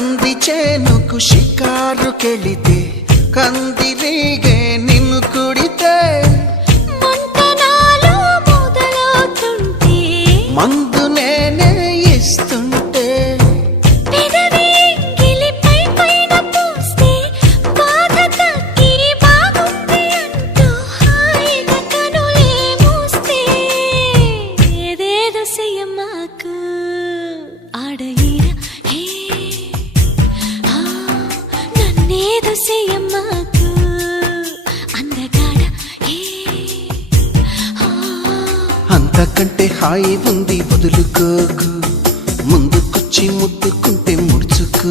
కంది చేనుకు షికారుకెళితే కందిరీగే నిన్ను కుడితే మంతనాలు మొదలవుతుంటే మందు నేనే ఇస్తుంటే పెదవి గిలిపై పైన పూస్తే బాధ తగ్గి బాగుంది అంటూ హాయిగా కనులే మూస్తే ఏదేదో చెయ్యమాకు ఆడ ఈడ హే నన్నేదో చెయ్యమాకు అందగాడ హే అంతకంటే హాయి ఉంది వదులుకోకు ముందుకొచ్చి ముద్దుకుంటే ముడుచుకో